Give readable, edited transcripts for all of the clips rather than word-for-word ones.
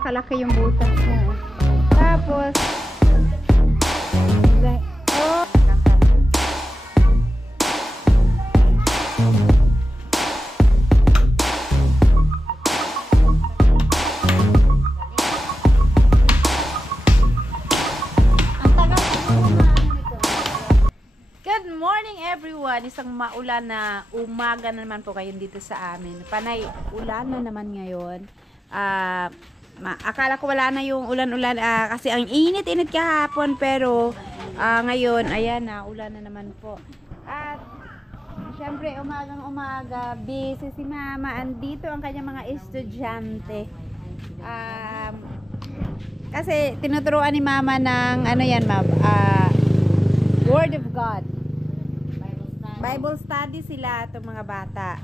kalaki yung butas niya. Tapos, oh, good morning everyone! Isang maulan na umaga na naman po kayo dito sa amin. Panay ulan na naman ngayon. Akala ko wala na yung ulan-ulan kasi ang init-init kahapon, pero ngayon, ayan na, ulan na naman po. At syempre, umagang-umaga, busy si Mama. Andito ang kanyang mga estudyante. Kasi tinuturuan ni Mama ng ano yan, Word of God. Bible study sila, itong mga bata.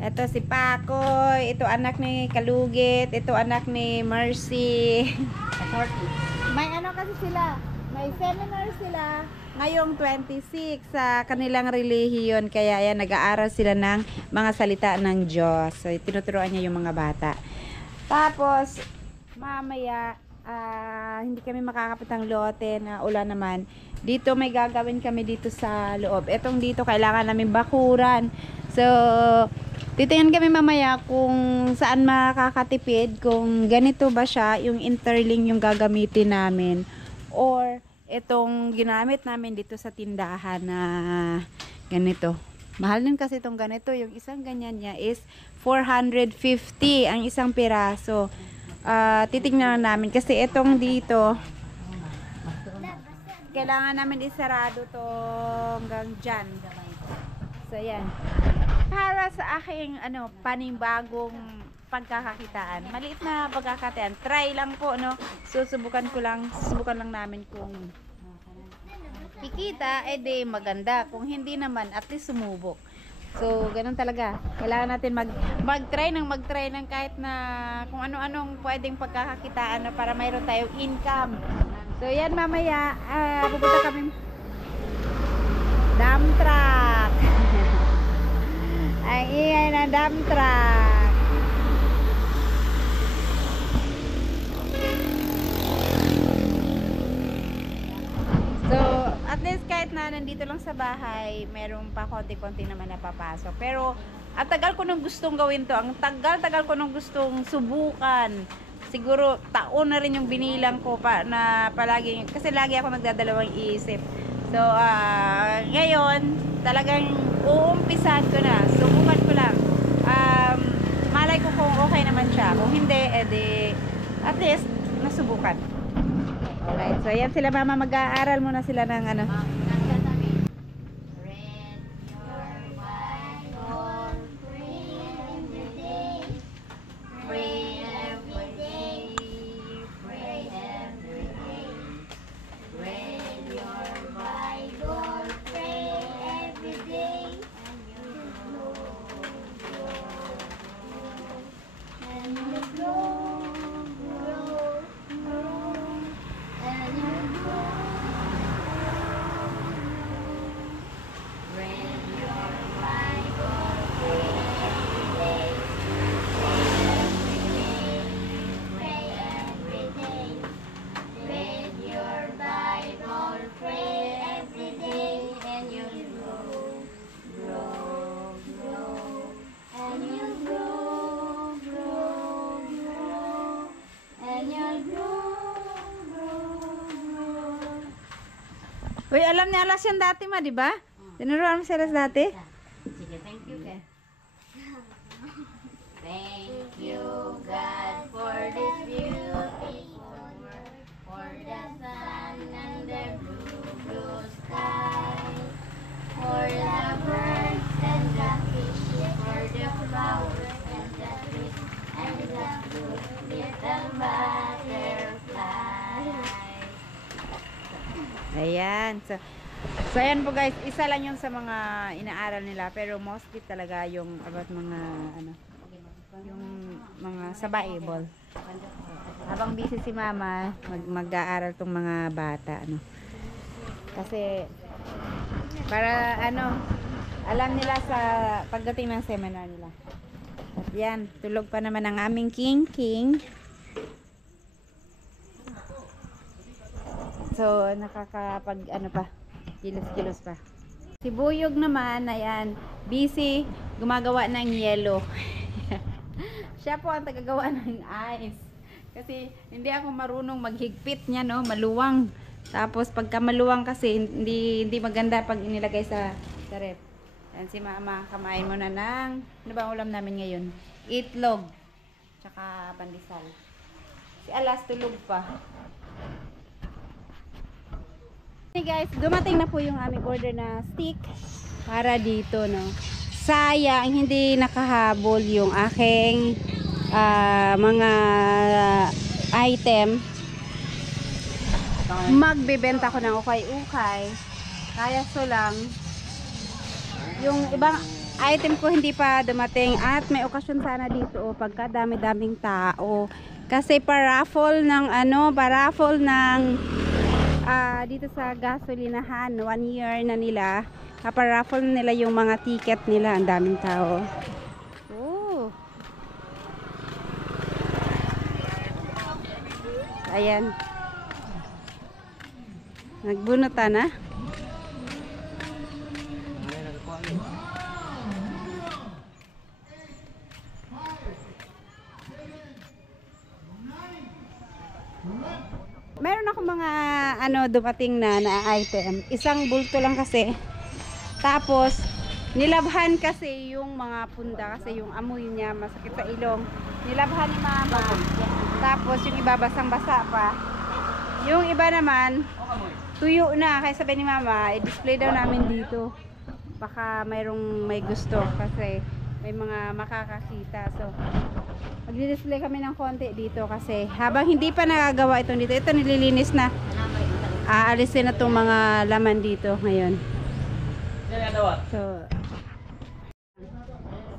Ito si Pakoy, ito anak ni Kalugit, ito anak ni Mercy. May ano kasi sila, may seminar sila ngayong 26 sa kanilang relihiyon. Kaya yan, nag-aaral sila ng mga salita ng Diyos. So, tinuturuan niya yung mga bata. Tapos, mamaya, hindi kami makakapitang lote na ulan naman. Dito may gagawin kami dito sa loob. Etong dito kailangan namin bakuran. So, titingnan kami mamaya kung saan makakatipid, kung ganito ba siya, yung interlink yung gagamitin namin, or itong ginamit namin dito sa tindahan na ganito. Mahal din kasi itong ganito. Yung isang ganyan niya is 450 ang isang piraso. Titingnan namin kasi itong dito kailangan namin isarado to hanggang dyan. So yan, para sa aking panibagong pagkakakitaan, maliit na pagkakakitaan, try lang po, no. Susubukan lang namin kung kikita, edi maganda. Kung hindi naman, at least sumubok. So, ganun talaga. Kailangan natin mag-try ng kahit na kung ano-anong pwedeng pagkakakitaan na para mayroon tayong income. So, yan mamaya, pupunta kami dump truck. Ang ingay ng dump truck. So, at least kahit na nandito lang sa bahay, meron pa konti-konti naman napapasok. Pero, ang tagal ko nung gustong gawin to. Ang tagal ko nung gustong subukan. Siguro, taon na rin yung binilang ko na palagi. Kasi lagi ako nagdadalawang isip. So, ngayon, talagang uumpisahan ko na. Subukan ko lang. Malay ko kung okay naman siya. Kung hindi, edi, at least, nasubukan. Alright, so yan sila Mama, mag-aaral muna sila ng ano. Uy, alam ni Alas yan dati, di ba? Tinuruan mo si Alas dati? Sige, thank you, God. Thank you, God, for this beautiful world, for the sun and the blue sky, for the birds and the fish, for the flowers and the trees, and the good little butterfly. Ayan. So ayan po guys, isa lang yung sa mga inaaral nila, pero mostly talaga yung about mga yung mga sa Bible. Habang busy si Mama, mag-aaral tong mga bata, Kasi para alam nila sa pagdating ng seminar nila. At yan, tulog pa naman ang aming King. So, nakakapag, ano pa, kilos-kilos pa. Si Buyog naman, ayan, busy gumagawa ng yelo. Siya po ang tagagawa ng ice. Kasi hindi ako marunong maghigpit niya, no, maluwang. Tapos pagka maluwang kasi hindi maganda pag inilagay sa ref. Yan si Mama, kamain mo na ng, ano ba ulam namin ngayon? Itlog. Tsaka pandesal. Si Alas tulog pa. Hey guys, dumating na po yung aming order na stick para dito, no. Sayang hindi nakahabol yung aking mga item. Magbebenta ko ng ukay-ukay. Kaya so lang yung ibang item ko hindi pa dumating at may okasyon sana dito, oh, pagka dami-daming tao. Kasi paraffle ng dito sa gasolinahan, 1 year na nila. Kaparaffle nila yung mga ticket nila. Ang daming tao. Oh. Ayan. Nagbunutan na. Meron ako mga dumating na item. Isang bulto lang kasi. Tapos nilabhan kasi yung mga punda kasi yung amoy niya masakit sa ilong. Nilabhan ni Mama. Tapos yung iba basang-basa pa. Yung iba naman tuyo na. Kaya sabi ni Mama, i-display daw namin dito. Baka may gusto kasi may mga makakakita. So magdi-display kami ng konti dito kasi habang hindi pa nagagawa ito dito, ito nililinis na. Aalisin na itong mga laman dito ngayon. So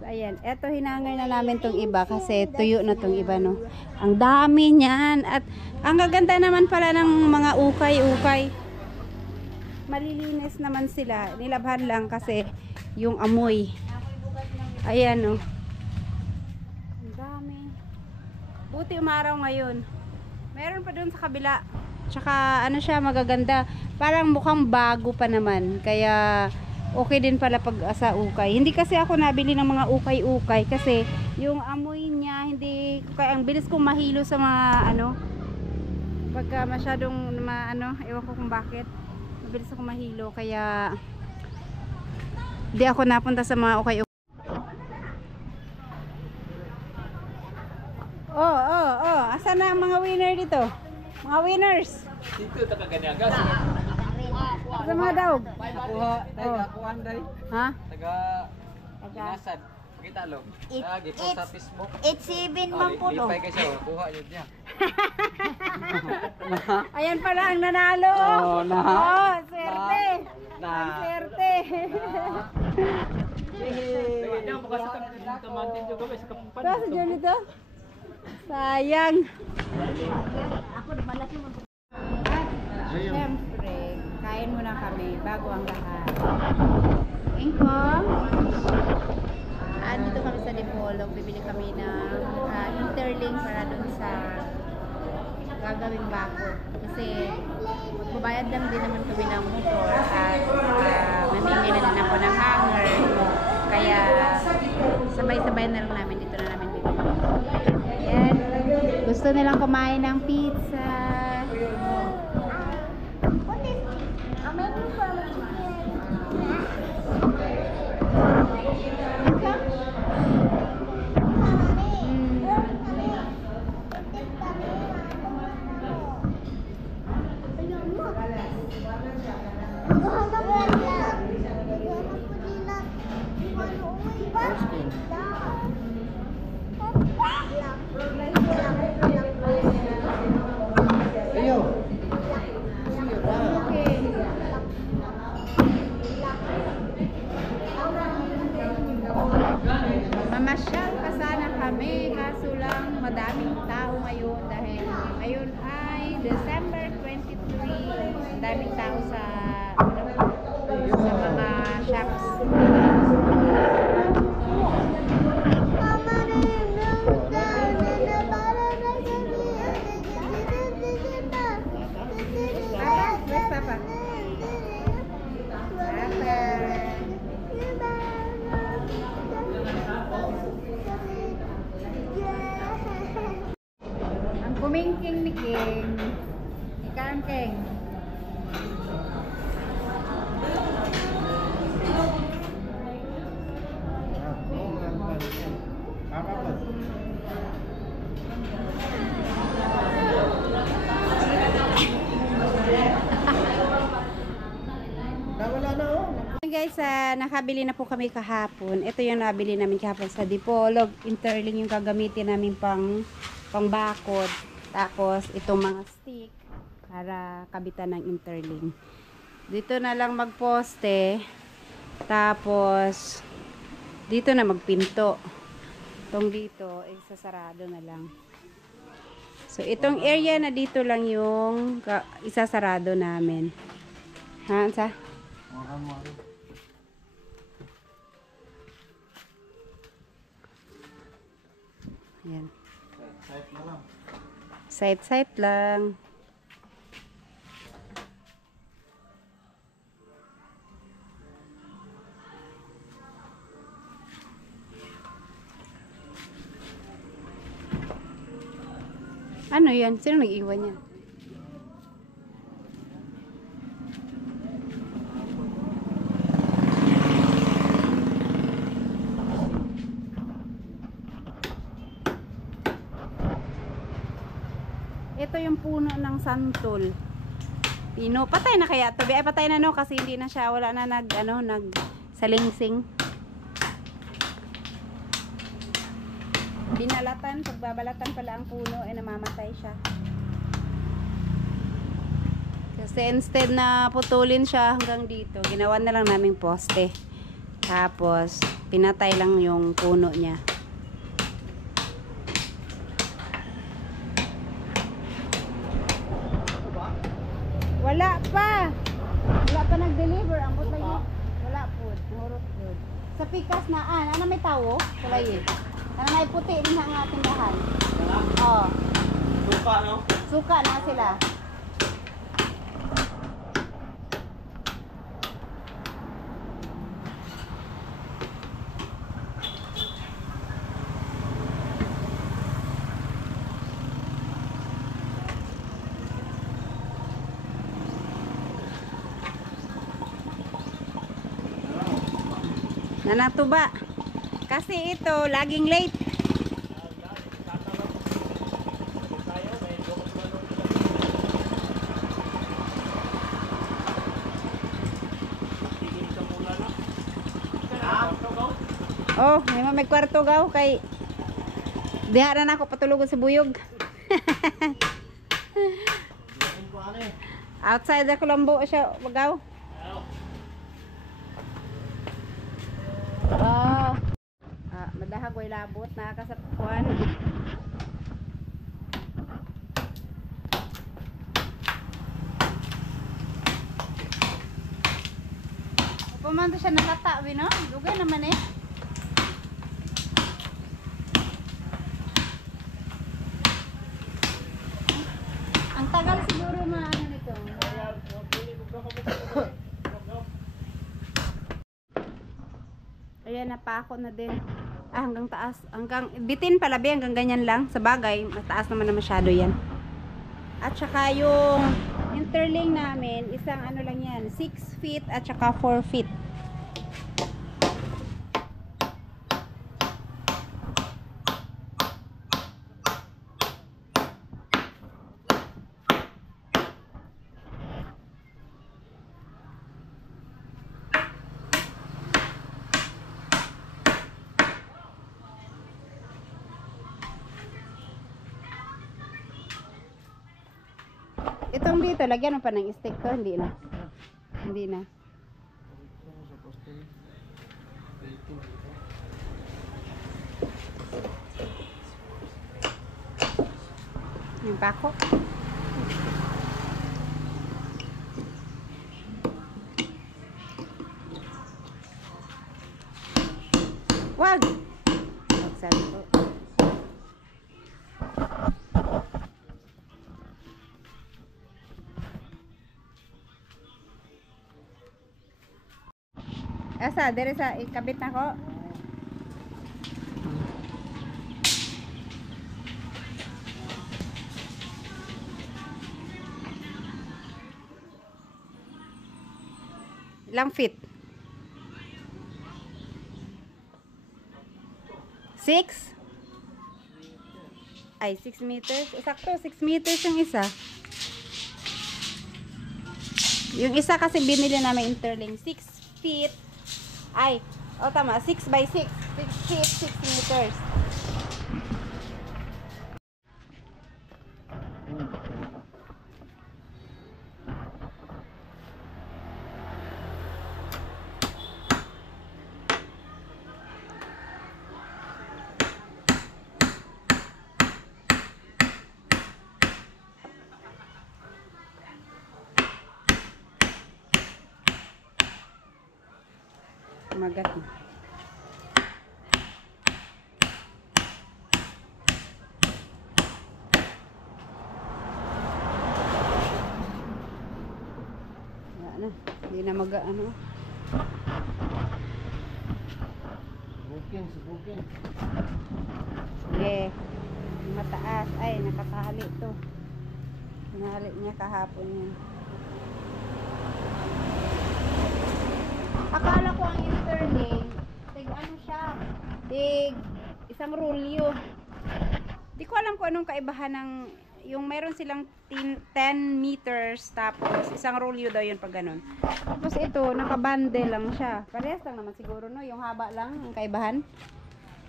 ayan, eto hinangay na namin tong iba kasi tuyo na tong iba, no. Ang dami niyan at ang gaganda naman pala ng mga ukay-ukay. Malilinis naman sila. Nilabhan lang kasi yung amoy. Ayan, no. Ang dami. Buti umaraw ngayon. Meron pa doon sa kabila. Tsaka ano siya, magaganda. Parang mukhang bago pa naman. Kaya okay din pala pag sa ukay. Hindi kasi ako nabili ng mga ukay-ukay kasi yung amoy niya hindi kaya ang bilis kong mahilo sa mga pagka masyadong ewan ko kung bakit. Mabilis ako mahilo kaya hindi ako napunta sa mga ukay-ukay. Oh, asan na ang mga winner dito? Mga winners. Dito ta kaganyagas. Sa mga daog. Nakuha, nakuha day. Ha? Taga Inasad. Kita lo. Lagi po sa Facebook. 87 man po to. Lipay kayo siya, kuha niyo diyan. Ayan pala ang nanalo. Oh, swerte. Ang swerte. Ito sa Johnny to. Sayang. Siyempre, kain muna kami bago ang lahat. Ingkong. Dito kami sa Dipolog. Bibili kami ng interlink para dun sa gagawing bakod. Kasi magbabayad lang din naman kami ng motor at mamimili na din ako ng hanger. Kaya sabay-sabay na lang namin dito na namin bibili. Ayan. Gusto nilang kumain ng pizza. guys, nakabili na po kami kahapon. Ito yung nabili namin kahapon sa Dipolog. Interling yung gagamitin namin pang bakod. Tapos itong mga stick para kabitan ng interling. Dito na lang magposte. Tapos dito na magpinto. Itong dito, isasarado na lang. So itong area na dito lang yung isasarado namin. Ha, sa? Ayan. Side lang. Ano yan? Sino nag-iwan yan? Ito yung puno ng santol. Pino. Patay na kaya to? Ay, patay na no kasi hindi na siya, wala na nag salingsing. Binalatan, pagbabalatan pala ang puno ay namamatay siya. Kasi instead na putulin siya hanggang dito, ginawa na lang naming poste. Tapos pinatay lang yung puno niya. Wala pa. Wala pa nag-deliver. Ambot lang yun. Wala po. Murot yun. Sa pikas na, ano may tawo? Kalayin. Ano may puti din ang ating dahan. Oo. Suka, no? Suka na sila. Nanatuba. Kasi ito, laging late. Oh, may kwarto gaw kay diha na ako patulugon sa buyog. Outside the Colombo siya gaw. Oh. Madahag way labot na kasapkuan. Pumanto siya nakata, no? Dugay naman eh. Ang tagal siguro maano nito. Ayan, napako na din. Hanggang taas. Hanggang, bitin pala, hanggang ganyan lang. Sa bagay, mataas naman na masyado yan. At saka yung interling namin, isang ano lang yan, 6 feet at saka 4 feet. Itong dito, lagyan mo pa ng stick to, hindi na. Hindi na. Yung pako. Wag! Magsabi ko. Asa, dire sa ikabit na ko. Ilang feet? 6? Ay, 6 meters. Sakto, 6 meters yung isa. Yung isa kasi binili namin interling. 6 feet Ay, tama, 6 by 6. 6 feet, 6 meters. Magat na. Wala na. Hindi na ano. Subukin. Sige. Mataas. Ay, nakatali to. Tinali niya kahapon yan. Akala ko ang interning, ano siya, isang rolyo. Di ko alam kung anong kaibahan ng, yung meron silang 10 meters, tapos isang rolyo daw yun pag ganun. Tapos ito, nakabande lang siya. Parehas lang naman siguro, no? Yung haba lang, ang kaibahan.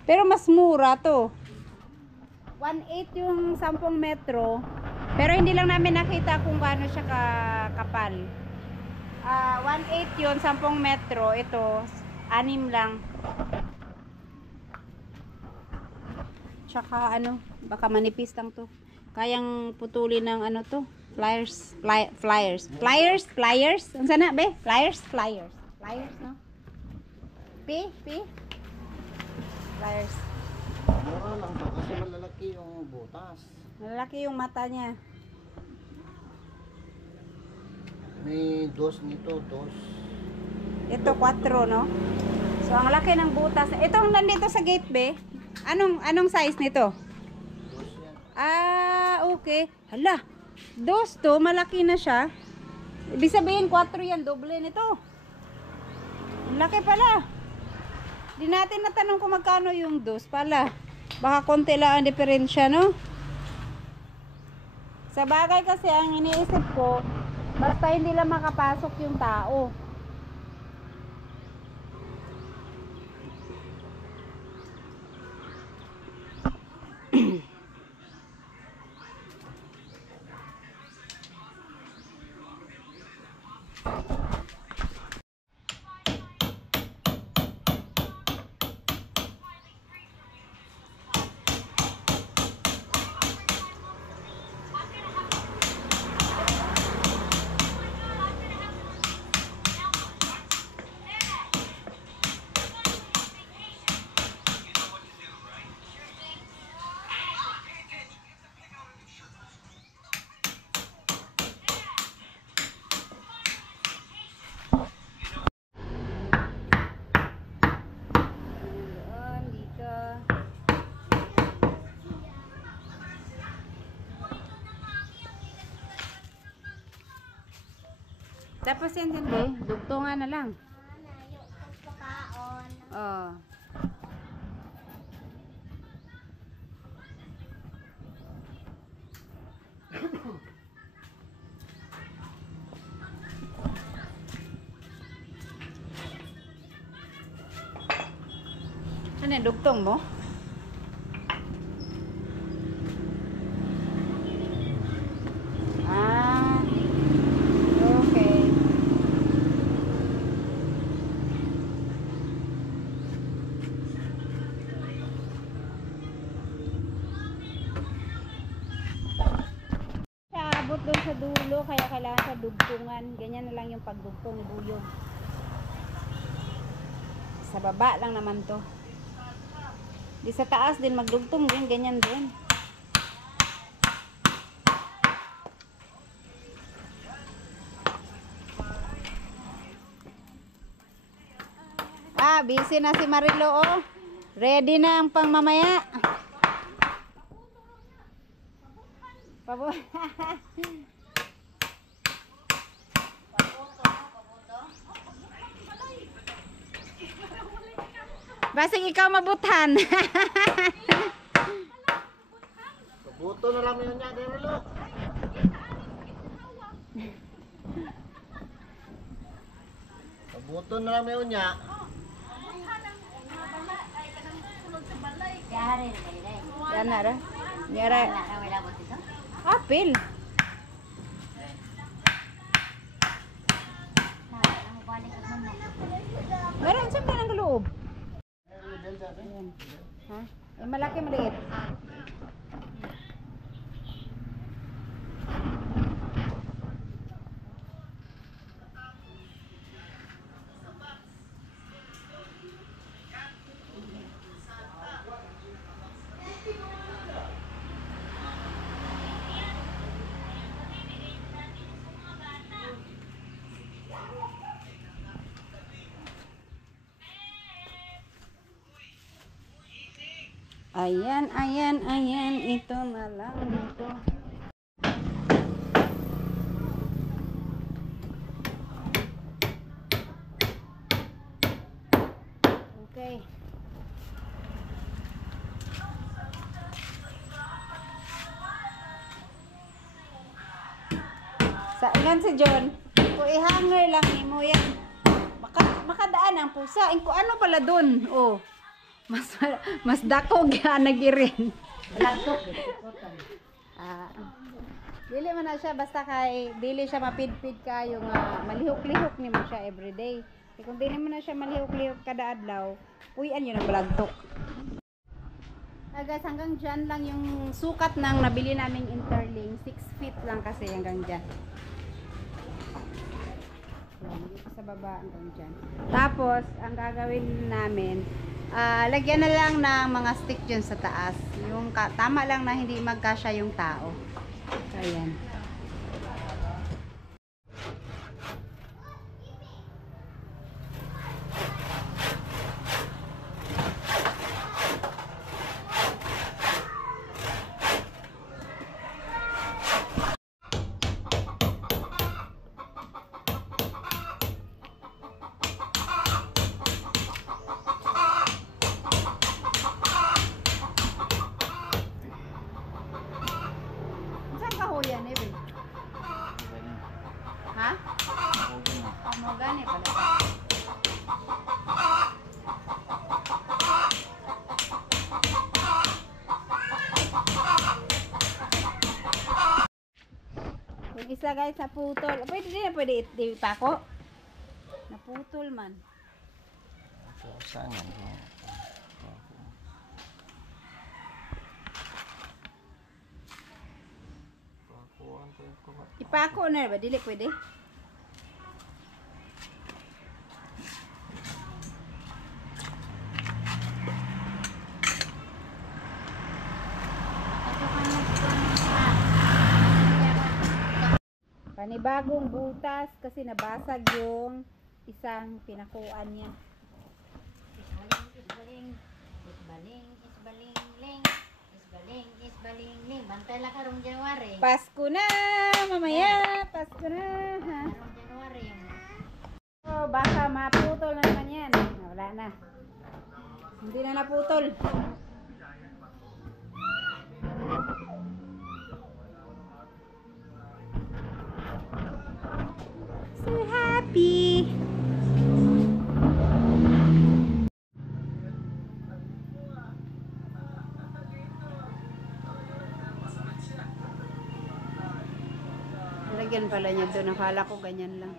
Pero mas mura to. 1.8 yung 10 metro. Pero hindi lang namin nakita kung gaano siya kapal. 1.8 yun, 10 metro. Ito, 6 lang. Tsaka ano, baka manipis lang to. Kayang putulin ng ano to. Pliers. Ang sana be? Pliers, no? P. Pliers. Mura lang to kasi malalaki yung butas. Malaki yung mata niya. May dos nito, dos. Ito 4, no? So ang laki ng butas. Itong nandito sa gate be. Anong size nito? Dos yan. Okay. Hala. Dos to, malaki na siya. Ibig sabihin 4 yan, doble nito. Ang laki pala. Di natin natanong kung magkano yung dos pala. Baka konti lang ang diferensya, no? Sa bagay kasi ang iniisip ko, basta hindi lang makapasok yung tao. Tapos yan din, be. Dugtungan na lang. Oh. Ano yan, dugtong mo? Okay. Abot doon sa dulo, kaya kailangan sa dugtungan. Ganyan na lang yung pagdugtong ni Buyog. Sa baba lang naman to. Di sa taas din magdugtong din, ganyan din. Busy na si Marilo, oh. Ready na ang pangmamaya. Basig ikaw mabutan. Pabuto na lang yun niya, Derelo. Pabuto na lang yun niya. Kaya rin kayo dahil. Yan na ra. Yara. Wala na wala bot ito. Apil. Ang balik ang mama. Meron siya ka ng kaloob. Ayan. Ha? Eh, malaki maliit. Ayan, ayan, ayan. Ito na lang ito. Okay. Saan si John? Kung i-hanger lang ni mo yan. Makadaan ang pusa. Kung ano pala dun? Oh. Mas dako gya nagirin. Dili man na siya basta kay dili siya mapidpid kayo nga malihok-lihok ni mo siya everyday. Kung dili man na siya malihok-lihok kada adlaw, puyan yun ang balagtok. Guys, hanggang dyan lang yung sukat ng nabili naming interling. 6 feet lang kasi hanggang dyan. Yan, dito sa baba hanggang dyan. Tapos, ang gagawin namin, lagyan na lang ng mga stick dyan sa taas. Yung tama lang na hindi magkasya yung tao. Ayan. Saan ka huyan eh, babe? Ha? Mo gani pala. Yung isa guys naputol. Pwede din na pwede ipako. Naputol man. Saan yan? Ipako na ba? Dili pwede. Panibagong butas kasi nabasag yung isang pinakuan niya. Isbaling, isbaling, isbaling, ling. Isbaling, isbaling, ling. Bantay lang karong January. Pasko na! Mamaya! Pasko na! Ha? Karong January. Oh, baka maputol na naman yan. Wala na. Hindi na naputol. So happy! Lagyan pala niya doon. Nakala ko ganyan lang.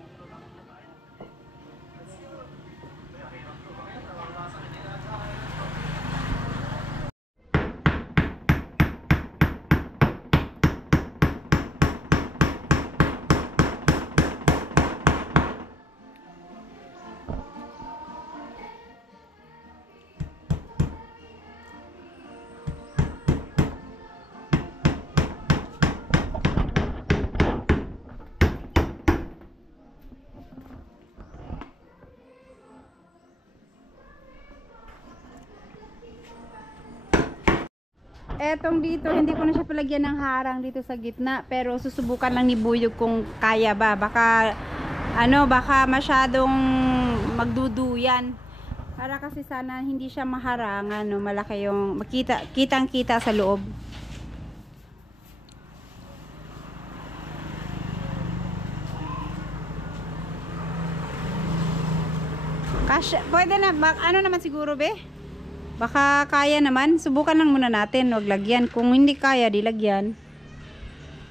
Etong dito, hindi ko na siya palagyan ng harang dito sa gitna. Pero susubukan lang ni Buyog kung kaya ba. Baka, baka masyadong magduduyan. Para kasi sana hindi siya maharangan, no? Malaki yung, kitang-kita sa loob. Kasya, pwede na, ano naman siguro be? Baka kaya naman. Subukan lang muna natin. Huwag lagyan. Kung hindi kaya, di lagyan.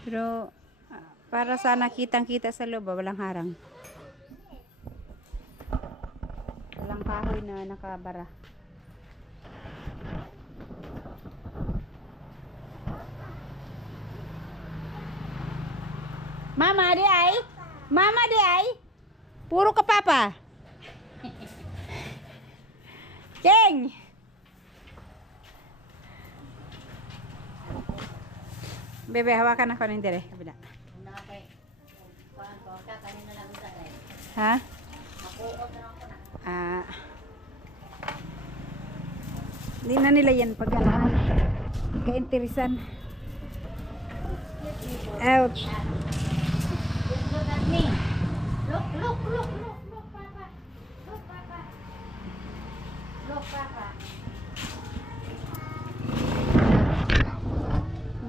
Pero, para sana kitang-kita sa loob, walang harang. Walang kahoy na nakabara. Mama, di ay? Mama, di ay? Puro ka papa. Cheng! Bebe, hawakan ako ng dire. Kabila. Ha? Hindi na nila yan pag-alahan. Kainteresan. Ouch. Look at me. Look, Papa. Look, Papa. Look, Papa.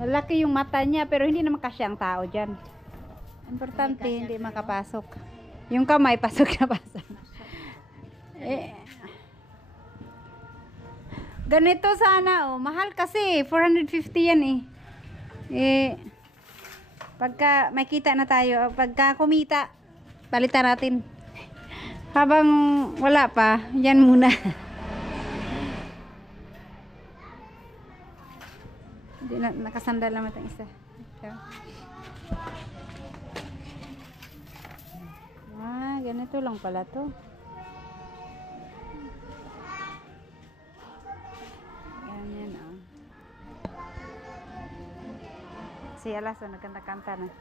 Malaki yung mata niya pero hindi naman kasya ang tao dyan. Importante, hindi makapasok. Yung kamay, pasok na pasok. Ganito sana, oh. Mahal kasi. 450 yan eh. Pagka makita na tayo, pagka kumita, palitan natin. Habang wala pa, yan muna. Hindi na, nakasandal naman itong isa. Ganito lang pala to. Ganyan, oh. Si Alaso, nagkanta-kanta na.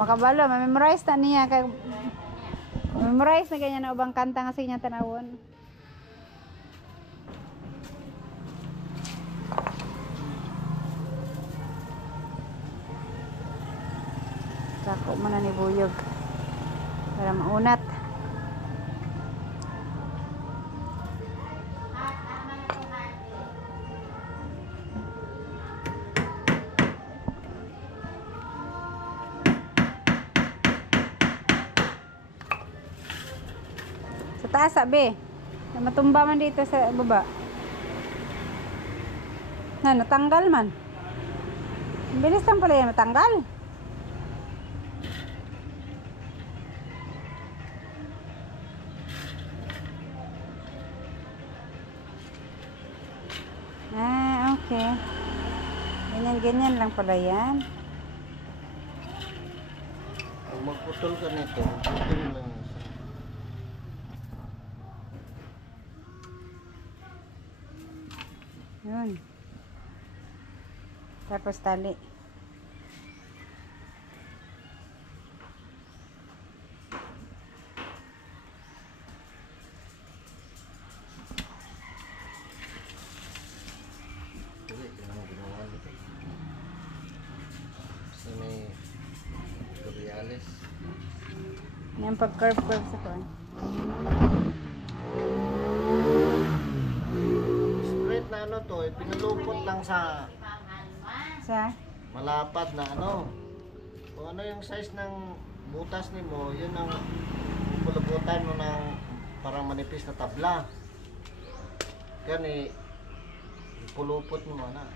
Makabalo, memorize ta niya kay memorize na ganyan na ubang kanta nga sa inya tanawon. Sako man ni buyog para maunat. Sa taas sabi, na matumba man dito sa baba. Natanggal man. Ang bilis lang pala yan matanggal. Okay. Ganyan lang pala yan. Kung magputol ka nito, putol lang. Yun. Tapos tali. Yan pag-curve sa kon. Straight na ano to, pinulupot lang sa malapad na ano. Kung ano yung size ng butas ni mo, yun ang puluputan mo ng parang manipis na tabla. Gani, pulupot mo na.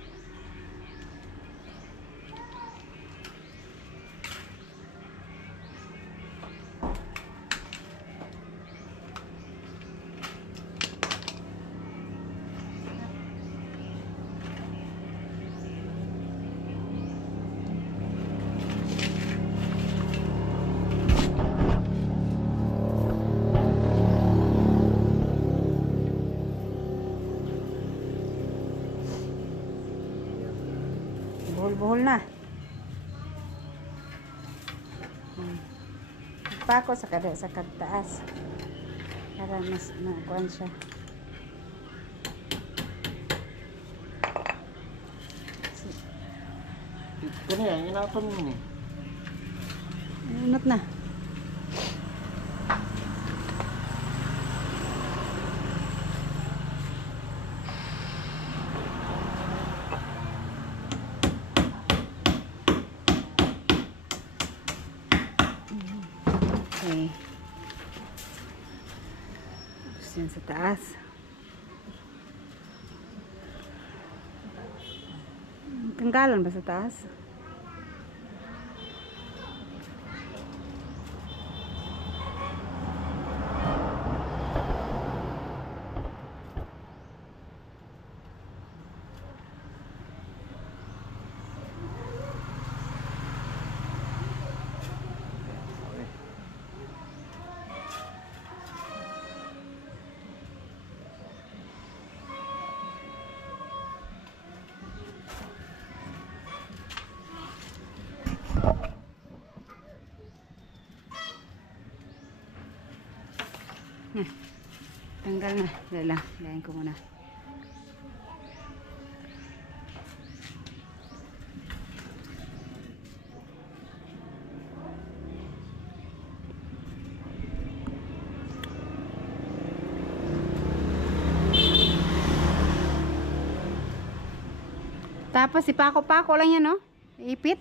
Buhol-buhol na. Pa ako sa taas. Para mas makuan siya. Ito na yan, inapon mo ni. Unot na. sa taas. Tanggalan ba sa taas? Tanggal na. Dala lang. Lain ko muna. Tapos si Pako-Pako lang yan, no? Ipit.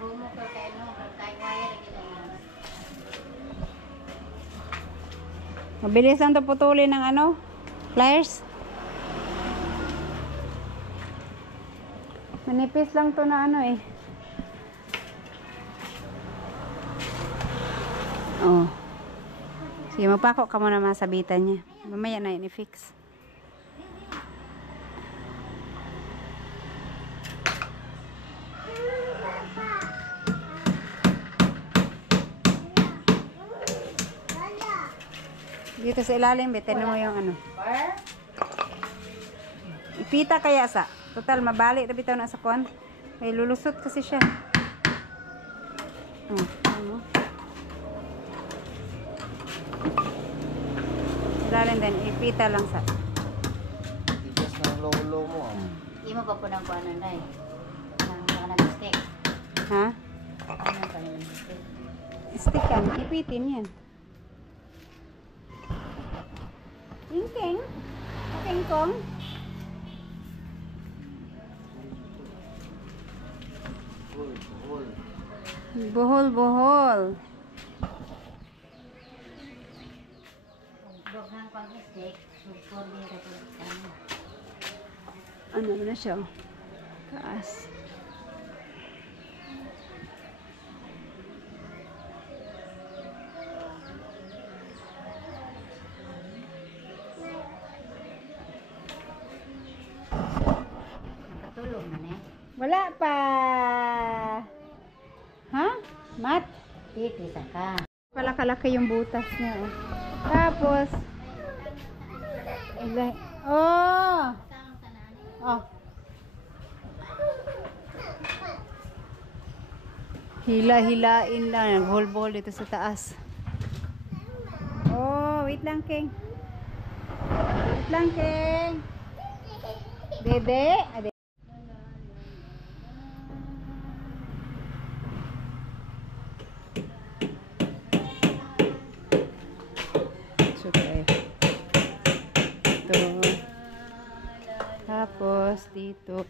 Bumo ka kayo, no? Kaya wire, ginawa. Mabilis lang ito putulin ng ano? Pliers. Manipis lang to na ano eh. Oh. Sige, magpako ka muna masabitan niya. Mamaya na yun i-fix. Dito sa ilalim, bitin mo yung ano. Ipita kaya sa. Total, mabalik na bitaw na sa kuwan. Ay, lulusot kasi siya. Ano? Ilalim din, ipita lang sa. Tigas ng lolo mo. Hindi mo pa po ng kuha na dahil. Nang mistake. Ha? Ano pa yung mistake? Stickan, ipitin yan. King-king. King-kong. Buhol-buhol. Doghang pang mistake. Sugpon din ka po. Ano na siya? Taas. Nakatulog na eh. Wala pa. Ha? Mat? Titisa ka. Pala kalaki yung butas niya. Oh. Tapos, oh! Oh. Hila-hilain lang. Bol-bol dito sa taas. Oh, wait lang, King. Wait lang, King. Dede. Ade. Tapos dito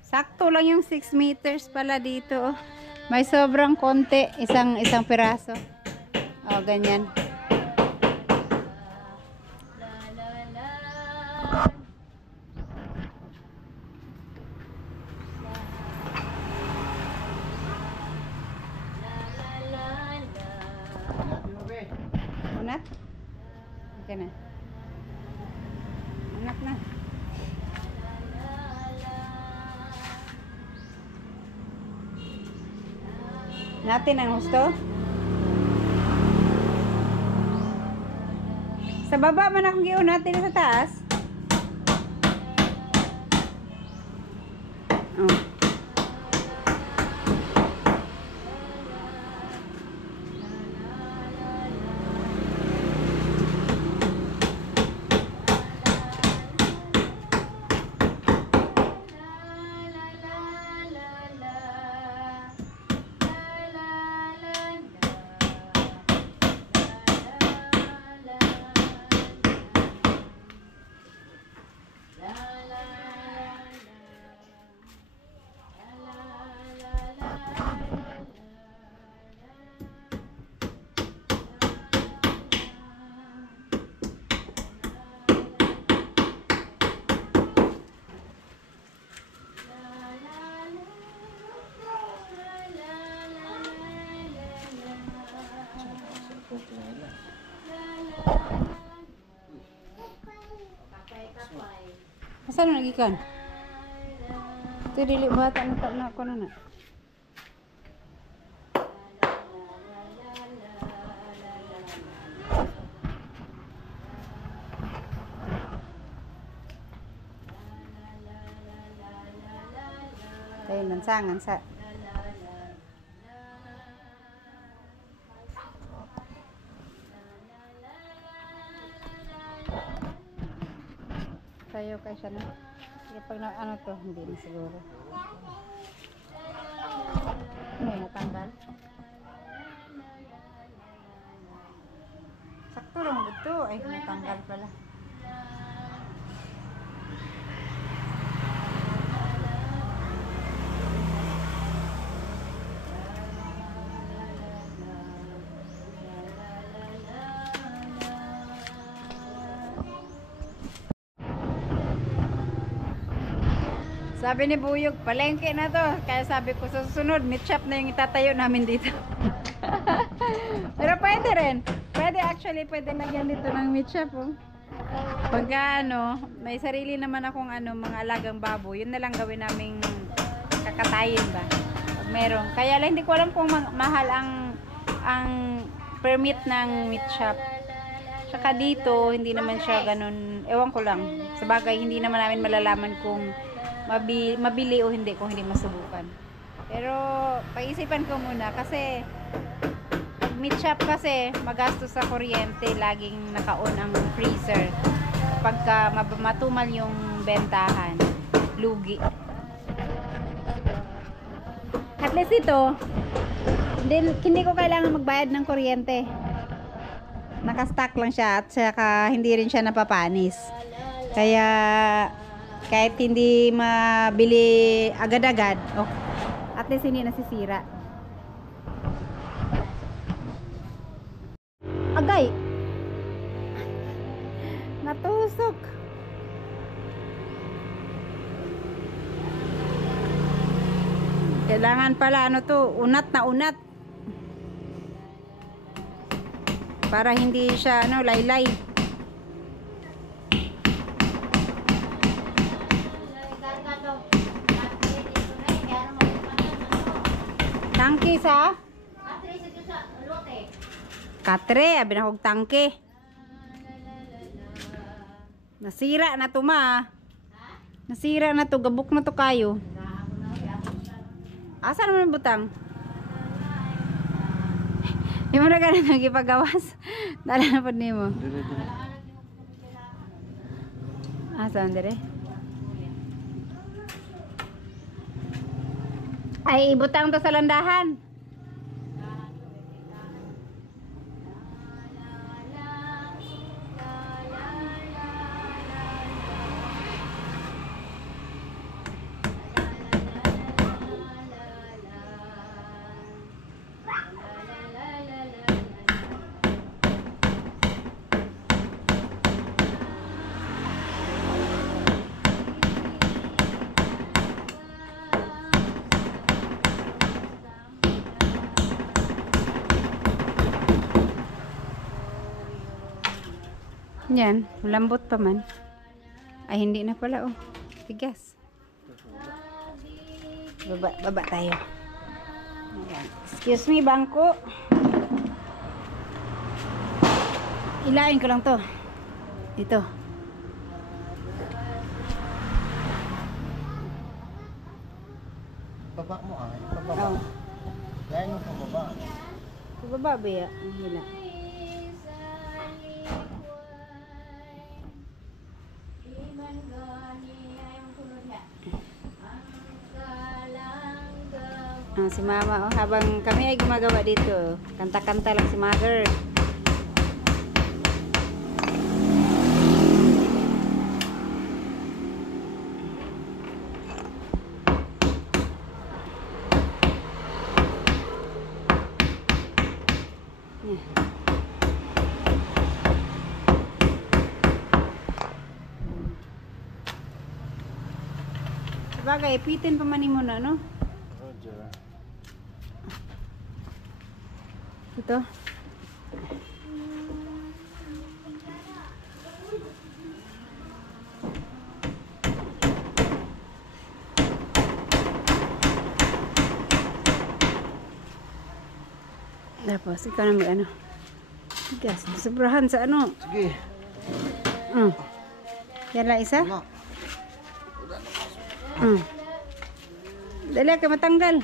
sakto lang yung 6 meters pala dito. May sobrang konti, isang piraso. Oh, ganyan. Unat? Okay na. Unat na. Natin ang gusto. Sa baba man akong giun natin sa taas. Oh. Asan na nagikan? Ito dili bata na ako na. Tayo lansangan sa tayo kay siya na. Sige, pag na, ano to, hindi na siguro. May natanggal. Sakto lang dito. Ay, natanggal pala. Sabi ni Buyog, palengke na to. Kaya sabi ko sa susunod, meat shop na yung itatayo namin dito. Pero pwede rin. Pwede actually, pwede lagyan dito ng meat shop. Oh. Pagka ano, may sarili naman akong ano, mga alagang baboy. Yun na lang gawin naming kakatayin ba. Pag meron. Kaya lang hindi ko alam kung mahal ang permit ng meat shop. Saka dito, hindi naman siya ganun. Ewan ko lang. Sabagay, hindi naman namin malalaman kung mabili o hindi kung hindi masubukan. Pero pag-isipan ko muna kasi pag meat shop kasi magastos sa kuryente, laging naka-on ang freezer. Pagka matumal yung bentahan, lugi. At least ito, hindi ko kailangan magbayad ng kuryente. Naka-stack lang siya at saka hindi rin siya napapanis. Kaya kahit hindi mabili agad-agad, oh, at least hindi nasisira. Agay! Natusok! Kailangan pala ano to, unat na unat. Para hindi siya ano, laylay. Tangke sa? Katre, abi na kog tangke. Nasira na to ma. Nasira na to, gabok na to kayo. Asa naman butang? Di mo na ganun nagipagawas. Dala na po ni mo. Asa andere? Ay, ibutang to sa landahan. Yan, lambot pa man. Ay, hindi na pala, oh. Tigas. Baba tayo. Ayan. Excuse me, bangko. Ilain ko lang to. Ito. Baba mo ay, pababa. Oh. Dahil mo pababa. Pababa ba ya? Ang hila. Si mama, oh, habang kami ay gumagawa dito, kanta-kanta lang si mother. Sabagay, ipitin pa man mo na, no? Roger. Ito. Tapos, ikaw na mag-ano. Gas, sobrahan sa ano. Sige. Yan lang isa? Wala. Dali ka matanggal.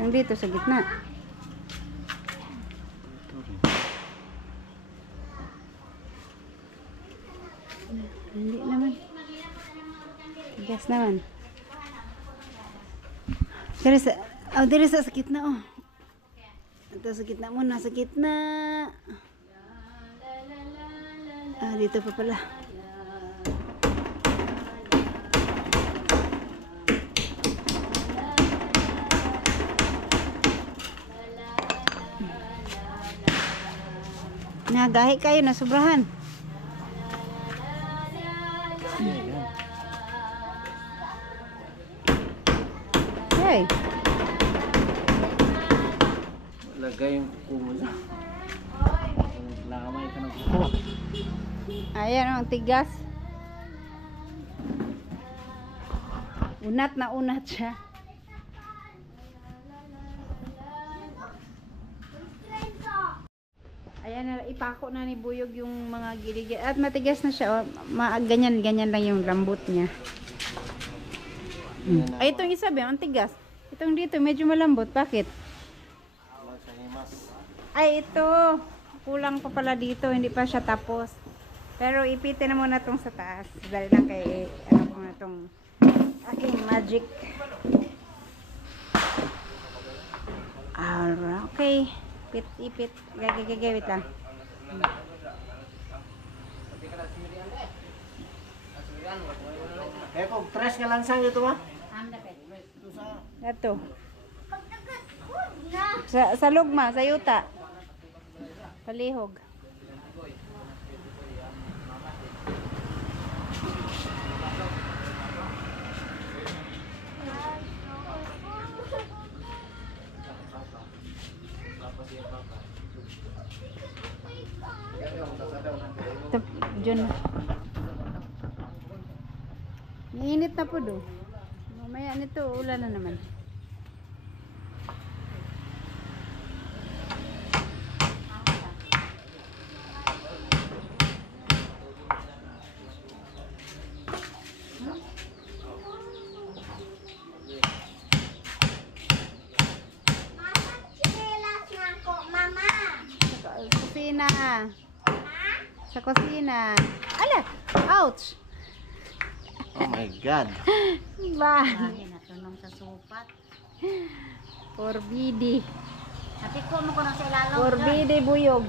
Yung dito sa gitna. Hindi naman. Tigas naman. Diri sa gitna oh. Ito sa gitna muna, sa gitna. Dito pa pala. Nagahi kayo na sobrahan. Hey. Lagay yung kuko mo na. Lamay ka ng kuko. Ayan ang tigas. Unat na unat siya. Ayan na, ipako na ni Buyog yung mga giligid. At matigas na siya. Oh. Ganyan lang yung lambot niya. Ay, itong isa ba? Ang tigas. Itong dito, medyo malambot. Bakit? Ay, ito. Kulang pa pala dito. Hindi pa siya tapos. Pero ipitin na muna itong sa taas. Dahil lang kay, ano ko na itong aking magic. Alright. Okay. Ipit. Gagawit lang. Eh, kung tres nga lansang ito ba? Ito. Sa lugma, sa yuta. Palihog. Ito, Jun. Mainit na po do. Mamaya nito, ulan na naman. Kusina. Sa kusina. Ala! Ouch! Oh my God. Ba? Natunong sa supat. Forbidi. Sabi ko mo ko na sa ilalong. Forbidi Buyog.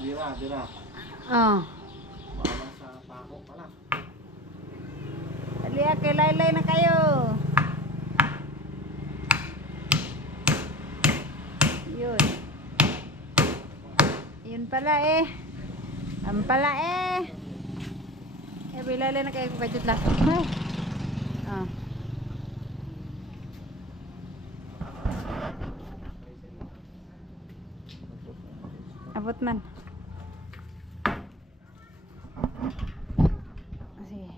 Dira. Oh. Bala sa pako pala. Dali kay laylay na kayo. Yun. Yun pala eh. Ang pala eh. Laylay na kayo kung budget lang. Oh. Abot man. Sige.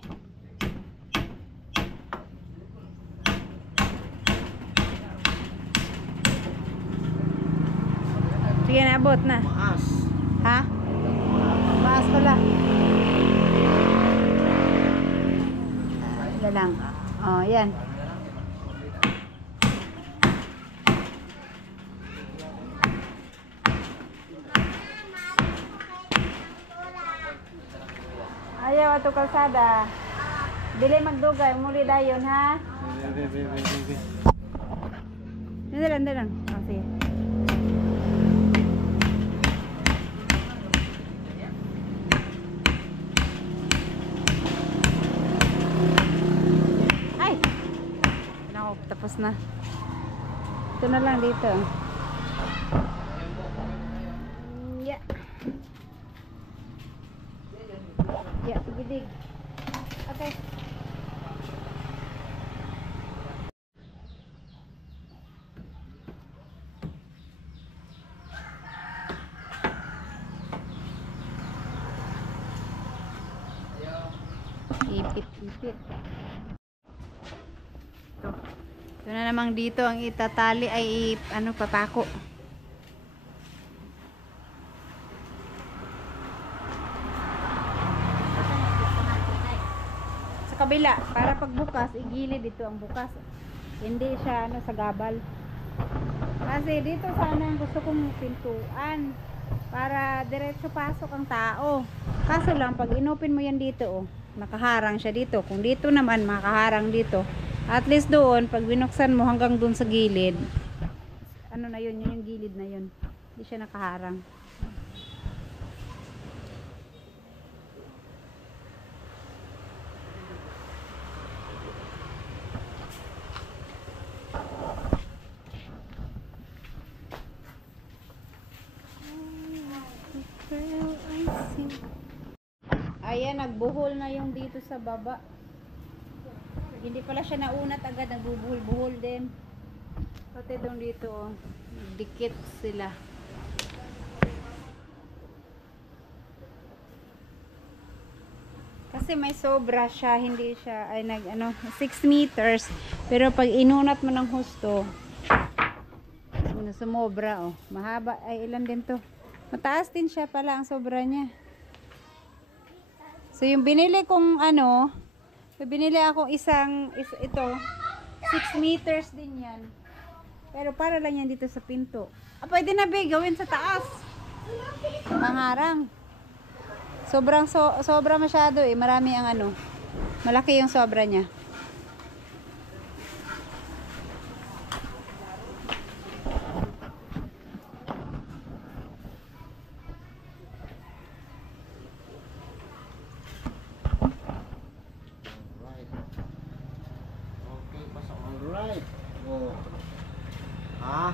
Sige na, abot na. Maas. Ha? Maas pala. Ila lang. Oh, yan. Ayaw ato kalsada. Dili magdugay, muli dayon ha. Dalan. Oh, sige. Ay! Nako, tapos na. Ito na lang dito. Yeah. Yeah, gidig. Okay. Dikit. Ito. Ito na namang dito ang itatali ay ano, papako. Sa kabila, para pagbukas, igilid dito ang bukas. Hindi siya ano, sa gabal. Kasi dito sana ang gusto kong pintuan para diretso pasok ang tao. Kaso lang, pag inopen mo yan dito, oh, nakaharang siya dito. Kung dito naman, makaharang dito. At least doon, pag binuksan mo hanggang doon sa gilid, ano na yun, yung gilid na yun. Hindi siya nakaharang. Ayan, nagbuhol na yung dito sa baba. Hindi pala siya naunat agad, nagbubuhol-buhol din. Pati doon dito, oh, dikit sila. Kasi may sobra siya, hindi siya, ay nag, ano, 6 meters. Pero pag inunat mo ng husto, sumobra, oh. Mahaba, ay ilan din to. Mataas din siya pala ang sobra niya. So yung binili kong ano, binili akong ito, 6 meters din yan. Pero para lang yan dito sa pinto. Ah, pwede na ba gawin sa taas? Pangarang. Sobra masyado eh. Marami ang ano. Malaki yung sobra niya. Alright. Oh. Ha?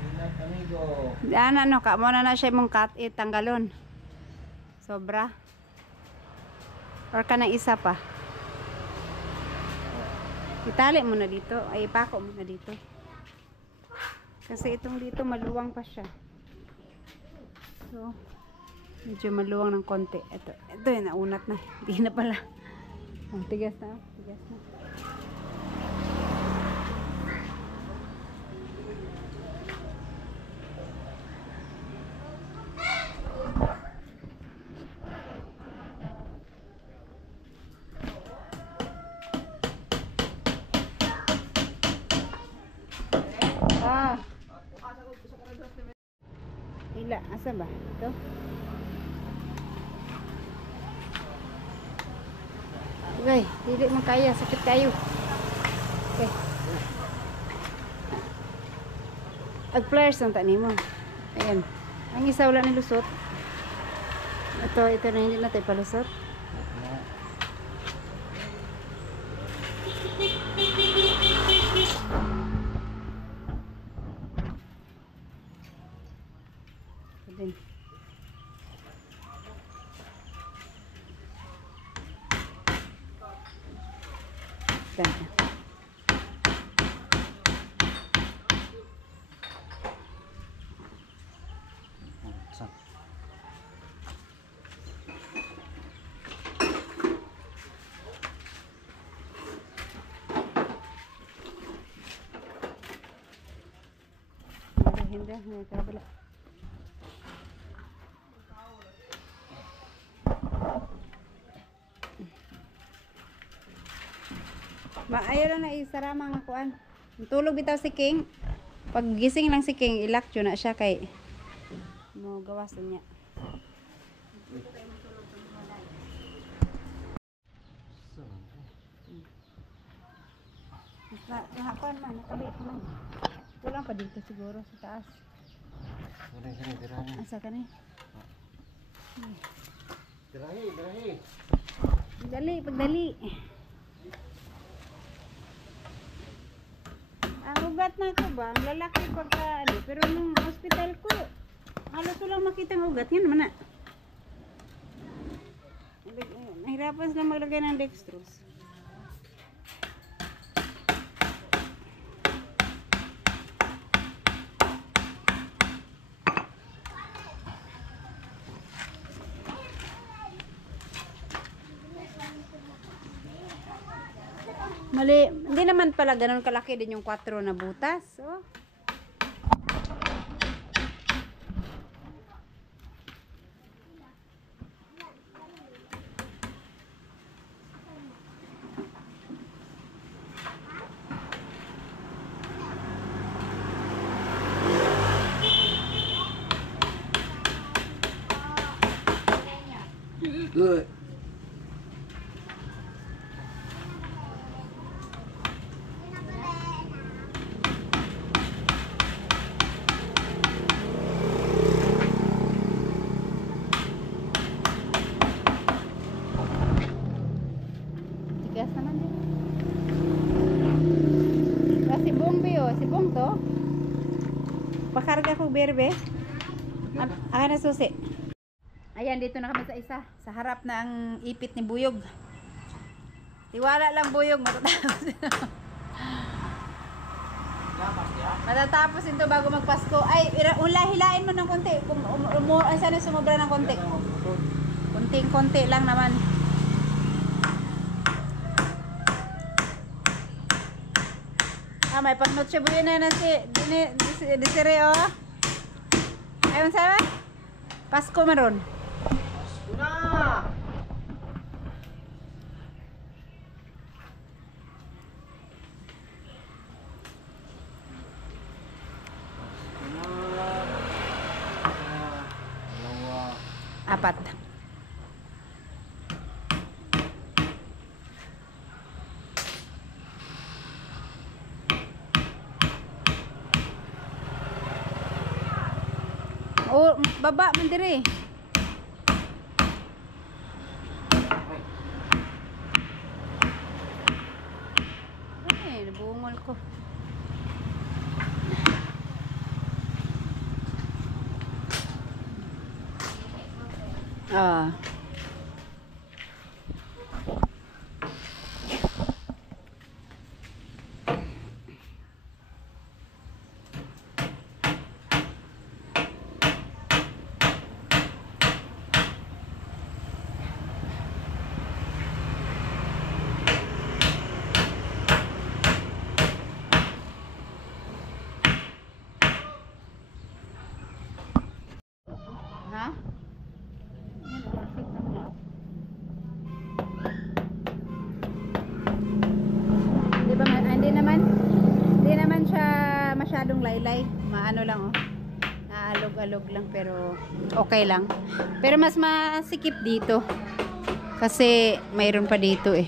Alright, amigo. Ano ka, muna na siya mong cut it, tanggalon. Sobra. Or ka ng isa pa. Itali mo na dito. Ay, ipako mo na dito. Kasi itong dito maluwang pa siya. So, medyo maluwang ng konti. Ito yun, naunat na. Hindi na pala. Oh, tigas na. Tigas na. Ah. Ila, asa ba? Ito? Okay, hindi mo kaya, sakit kayo. Okay. Ag-flares ang tani mo. Ayan. Ang isa wala na lusot. Ito na hindi natin palusot. Din. Ganda. Hindi, may kabila. Ayaw lang na isara mga kuan. Tulog bitaw si King. Pag gising lang si King, ilakyo na siya kay mo gawas niya. Kuan man, nakabit man. Kulang pa dito siguro sa taas. Asa ka ni? Dirahi. Dali, pagdali. Ang ugat na ko ba? Ang lalaki pagka ano. Pero nung hospital ko, halos lang makita ang ugat. Yan naman na. Nahirapan sila maglagay ng dextrose. Mali. Hindi naman pala ganun kalaki din yung 4 na butas. Oh. Good. Tigas naman din. Si Bong oh. Si Bong to. Pakarga ko berbe. Akin na susi. Ayan, dito na kami sa isa. Sa harap na ang ipit ni Buyog. Tiwala lang Buyog, matatapos. Matatapos ito bago magpasko. Ay, hilain mo ng konti. Sana sumobra ng konti. Konting-konti lang naman. May pag-noche buyo na si Desiree, oh. Ayun sa Pasko maron. Una! Apat. Oh, baba man dire. Ay, nabungol ko. Ah. Ha? Di ba hindi naman siya masyadong laylay. Maano lang oh. Naalog-alog lang pero okay lang. Pero mas masikip dito. Kasi mayroon pa dito eh.